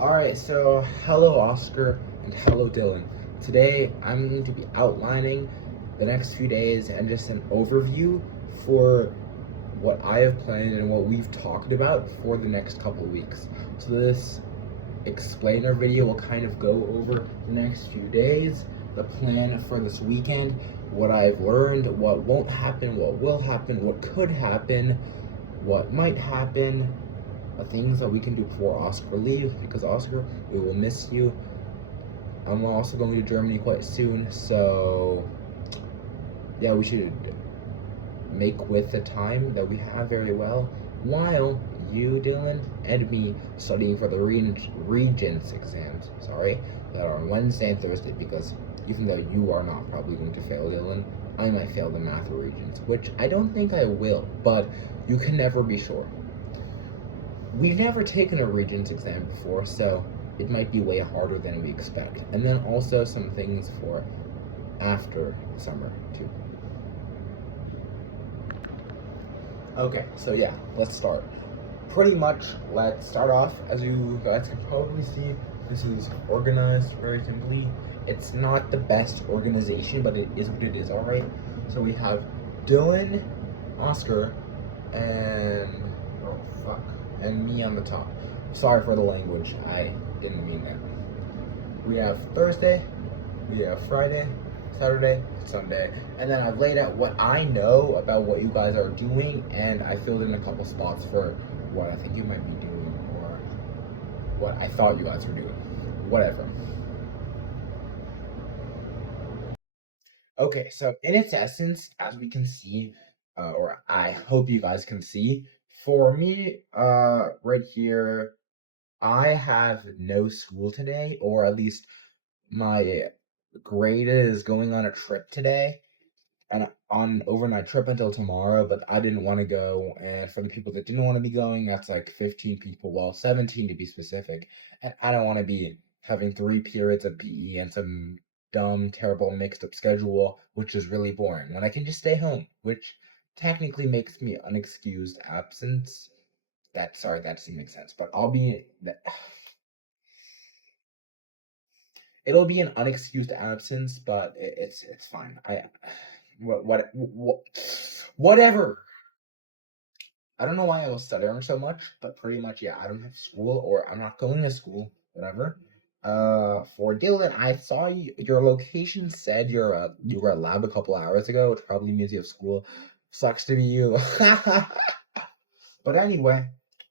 Alright, so hello Oscar and hello Dylan. Today I'm going to be outlining the next few days and just an overview for what I have planned and what we've talked about for the next couple of weeks. So this explainer video will kind of go over the next few days, the plan for this weekend, what I've learned, what won't happen, what will happen, what could happen, what might happen, things that we can do before Oscar leaves, because Oscar, we will miss you. I'm also going to Germany quite soon, so yeah, we should make with the time that we have very well, while you, Dylan, and me studying for the Regents exams, that are on Wednesday and Thursday, because even though you are not probably going to fail, Dylan, I might fail the math Regents, which I don't think I will, but you can never be sure. We've never taken a Regents exam before, so it might be way harder than we expect. And then also some things for after summer, too. Okay, so yeah, let's start. Pretty much, let's start off. As you guys can probably see, this is organized very simply. It's not the best organization, but it is what it is, alright? So we have Dylan, Oscar, and me on the top. Sorry for the language, I didn't mean that. We have Thursday, we have Friday, Saturday, Sunday, and then I've laid out what I know about what you guys are doing, and I filled in a couple spots for what I think you might be doing, or what I thought you guys were doing. Whatever. Okay, so in its essence, as we can see, or I hope you guys can see, for me, right here, I have no school today, or at least my grade is going on a trip today, and on an overnight trip until tomorrow, but I didn't want to go, and for the people that didn't want to be going, that's like 15 people, well, 17 to be specific, and I don't want to be having 3 periods of PE and some dumb, terrible, mixed up schedule, which is really boring, when I can just stay home, which technically makes me unexcused absence. That doesn't make sense, but it'll be an unexcused absence, but it's fine. Whatever. I don't know why I was stuttering so much, but pretty much, yeah, I don't have school, or I'm not going to school, whatever. For Dylan, I saw your location said you were at lab a couple hours ago, which probably means you have school. Sucks to be you. But anyway,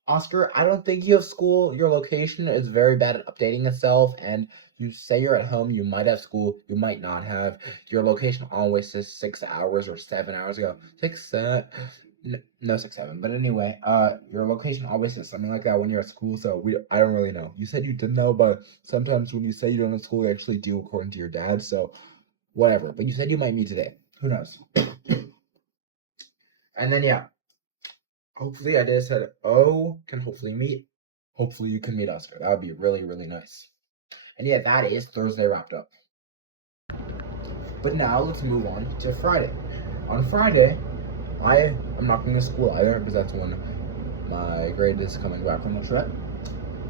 Oscar, I don't think you have school. Your location is very bad at updating itself, and you say you're at home, you might have school, you might not have. Your location always says 6 hours or 7 hours ago. No, 6, 7. But anyway, your location always says something like that when you're at school, so I don't really know. You said you didn't know, but sometimes when you say you don't have school, you actually do according to your dad, so whatever. But you said you might meet today. Who knows? And then, yeah. Hopefully, I just said, can hopefully meet. Hopefully, you can meet Oscar. That would be really, really nice. And yeah, that is Thursday wrapped up. But now let's move on to Friday. On Friday, I am not going to school either, because that's when my grade is coming back from the trip.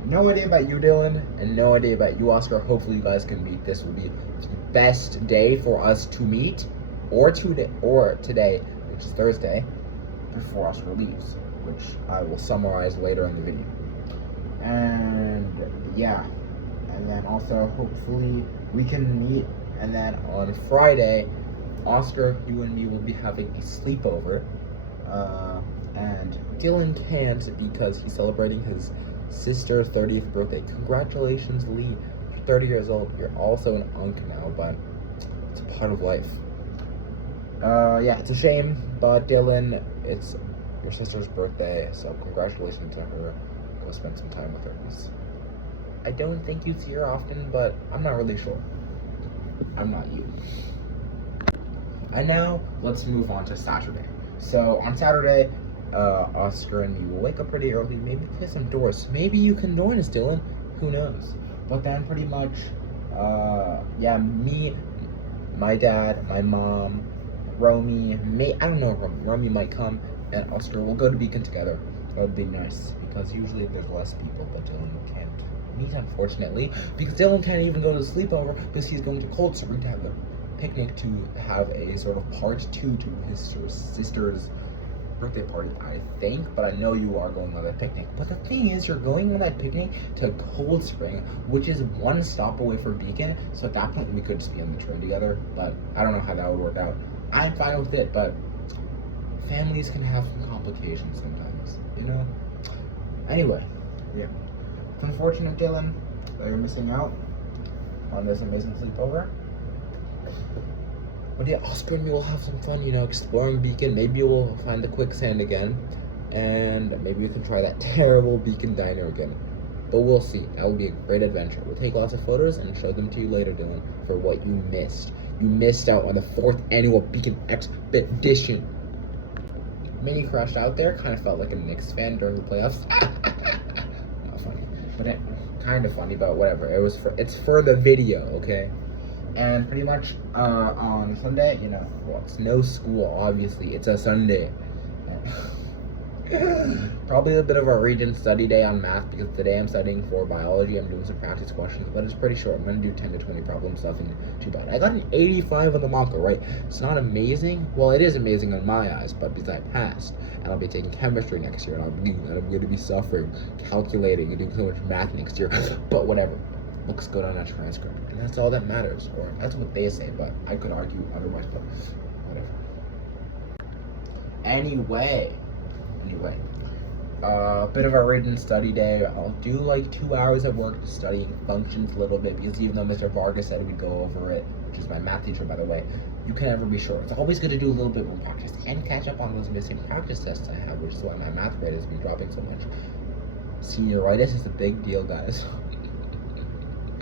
No idea about you, Dylan, and no idea about you, Oscar. Hopefully, you guys can meet. This will be the best day for us to meet, or today, which is Thursday, before Oscar leaves, which I will summarize later in the video. And yeah, and then also hopefully we can meet, and then on Friday, Oscar, you and me will be having a sleepover, and Dylan can't because he's celebrating his sister's 30th birthday. Congratulations, Lee. You're 30 years old. You're also an unk now, but it's part of life. Yeah, it's a shame, but Dylan, it's your sister's birthday, so congratulations to her. Go spend some time with her. I don't think you see her often, but I'm not really sure. I'm not you. And now, let's move on to Saturday. So, on Saturday, Oscar and me will wake up pretty early, maybe play some doors. Maybe you can join us, Dylan. Who knows? But then pretty much, yeah, me, my dad, my mom, Romy, I don't know, Romy might come, and Oscar will go to Beacon together. That would be nice, because usually there's less people, but Dylan can't meet, unfortunately, because Dylan can't even go to the sleepover because he's going to Cold Spring to have a picnic to have a sort of part 2 to his sister's birthday party, I think, but I know you are going on that picnic. But the thing is, you're going on that picnic to Cold Spring, which is 1 stop away from Beacon, so at that point we could just be on the train together, but I don't know how that would work out. I'm fine with it, but families can have some complications sometimes, you know? Anyway, yeah. It's unfortunate, Dylan, that you're missing out on this amazing sleepover. But yeah, Oscar and me will have some fun, you know, exploring Beacon. Maybe we'll find the quicksand again. And maybe we can try that terrible Beacon diner again. But we'll see. That will be a great adventure. We'll take lots of photos and show them to you later, Dylan, for what you missed. You missed out on the 4th annual Beacon Expedition. Mini crashed out there. Kind of felt like a Knicks fan during the playoffs. Not funny. But kind of funny, but whatever. It's for the video, okay? And pretty much on Sunday, you know, well, it's no school, obviously. It's a Sunday. Probably a bit of a read and study day on math because today I'm studying for biology. I'm doing some practice questions, but it's pretty short. I'm going to do 10 to 20 problems, nothing too bad. I got an 85 on the mock-up, right? It's not amazing. Well, it is amazing in my eyes, but because I passed. And I'll be taking chemistry next year, and I'm going to be suffering, calculating, and doing so much math next year. But whatever. Looks good on that transcript, and that's all that matters, or that's what they say, but I could argue otherwise, but whatever. Anyway, bit of a read and study day. I'll do like 2 hours of work studying functions a little bit, because even though Mr. Vargas said we'd go over it, which is my math teacher, by the way, you can never be sure. It's always good to do a little bit more practice and catch up on those missing practice tests I have, which is why my math grade has been dropping so much. Senioritis is a big deal, guys.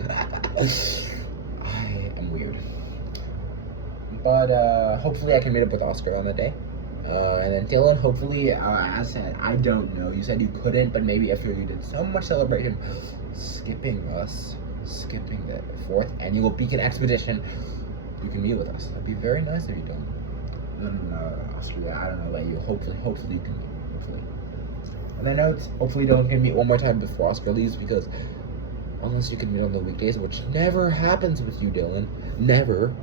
I am weird. But hopefully I can meet up with Oscar on that day. And then Dylan, hopefully, as I said, I don't know. You said you couldn't, but maybe after you did so much celebration, skipping the 4th annual Beacon Expedition, you can meet with us. That'd be very nice if you don't. Oscar, yeah, I don't know about you. Hopefully you can meet. Hopefully. And I know hopefully Dylan can meet one more time before Oscar leaves, because unless you can meet on the weekdays, which never happens with you, Dylan. Never.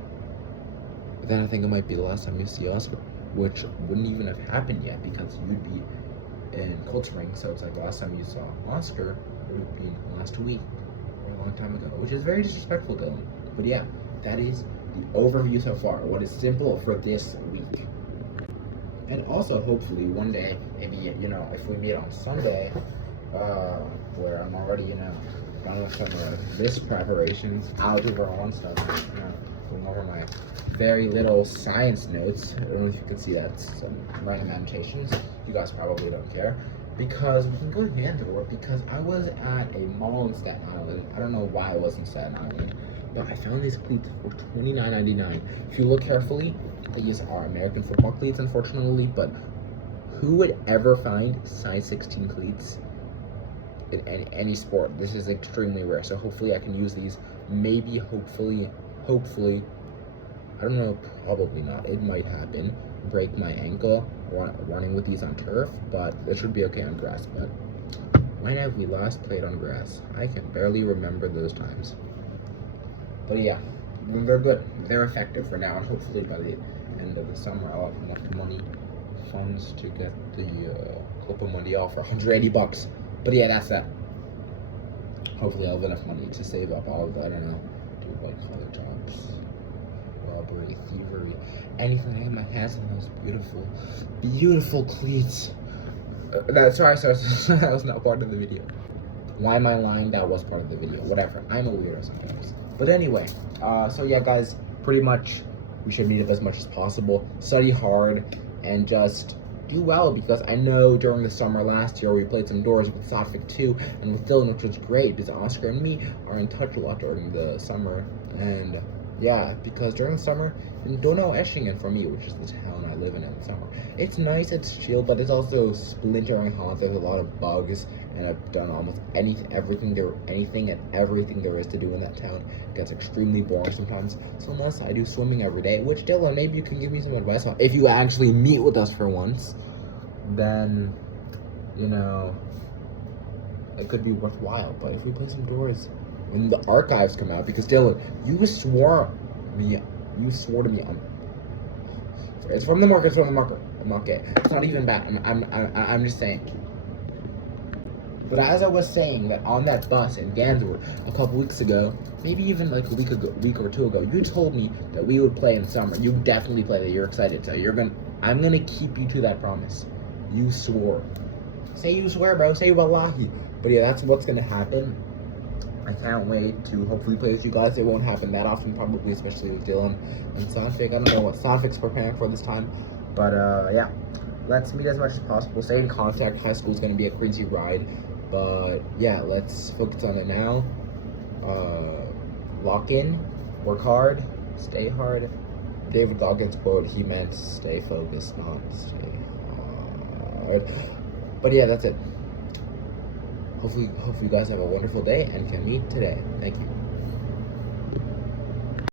But then I think it might be the last time you see Oscar, which wouldn't even have happened yet because you'd be in Cold Spring. So it's like the last time you saw Oscar would have been last week or a long time ago, which is very disrespectful, Dylan. But yeah, that is the overview so far. What is simple for this week. And also, hopefully, one day, maybe, you know, if we meet on Sunday, where I'm already, you know, done with some of this preparations, algebra and stuff, you know, going over my very little science notes. I don't know if you can see that, some random annotations. You guys probably don't care. Because we can go to Vanderbilt, because I was at a mall in Staten Island. I don't know why I was in Staten Island, but I found these cleats for $29.99. If you look carefully, these are American football cleats, unfortunately, but who would ever find size 16 cleats in any sport? This is extremely rare, so hopefully I can use these. Maybe, hopefully, I don't know, probably not. It might happen. Break my ankle running with these on turf, but it should be okay on grass. But when have we last played on grass? I can barely remember those times. But yeah, they're good. They're effective for now, and hopefully by the end of the summer I'll have enough funds to get the Copa Mundial for $180. But yeah, that's that. Hopefully I'll have enough money to save up all of the, I don't know, do like other jobs, robbery, thievery, anything. I have my hands on those beautiful cleats. Sorry, that was not part of the video. Why am I lying? That was part of the video. Whatever. I'm a weirdo sometimes. But anyway, so yeah, guys, pretty much we should meet up as much as possible. Study hard and just do well, because I know during the summer last year we played some doors with Sophic 2 and with Dylan, which was great because Oscar and me are in touch a lot during the summer. And yeah, because during the summer, Donau Eschingen for me, which is the town I live in the summer, it's nice, it's chill, but it's also splintering hot. There's a lot of bugs, and I've done almost everything there is to do in that town. It gets extremely boring sometimes. So unless I do swimming every day, which Dylan, maybe you can give me some advice on, if you actually meet with us for once, then, you know, it could be worthwhile. But if we play some doors when the archives come out, because Dylan, you swore to me on. It's from the marker. It's from the marker. I'm okay. It's not even bad. I'm just saying. But as I was saying, that on that bus in Ganswood a couple weeks ago, maybe even like a week or two ago, you told me that we would play in summer. You definitely play that. You're excited. So I'm gonna keep you to that promise. You swore. Say you swear, bro. Say wallahi. But yeah, that's what's gonna happen. I can't wait to hopefully play with you guys. It won't happen that often, probably, especially with Dylan and Sonfig. I don't know what Sonfig's preparing for this time. But yeah, let's meet as much as possible. Stay in contact. High school is gonna be a crazy ride. But yeah, let's focus on it now. Lock in, work hard, stay hard. David Goggins quote, he meant stay focused, not stay hard. But yeah, that's it. Hopefully you guys have a wonderful day and can meet today. Thank you.